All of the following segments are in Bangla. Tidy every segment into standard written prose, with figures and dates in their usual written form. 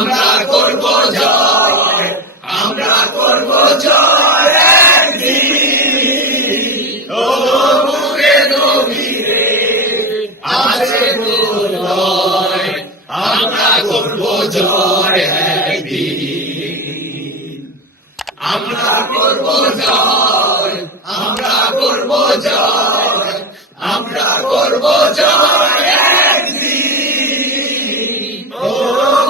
আমরা করব জয়, আমরা করব জয় একদিন। ও মুখে নবীরে আছে প্রলয়, আমরা করব জয় একদিন। আমরা করব জয়, আমরা করব জয়, আমরা করব জয় একদিন। ও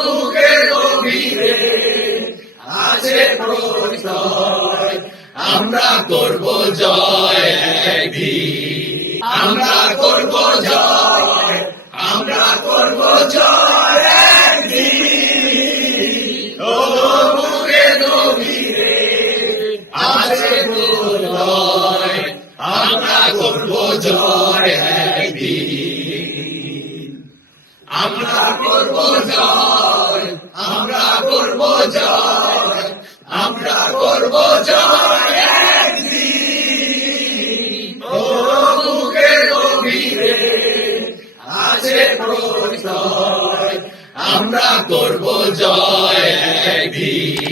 মুখে নবীরে আছে প্রলয়, আমরা করব জয় একদিন। আমরা করব জয়, আমরা করব জয় একদিন। ও মুখে নবীরে আছে প্রলয়, আমরা করব জয় একদিন। আমরা করব জয়, আমরা করব জয়, আমরা করব জয় একদিন। ও মুখে নবীরে আছে প্রলয়, আমরা করব জয় একদিন।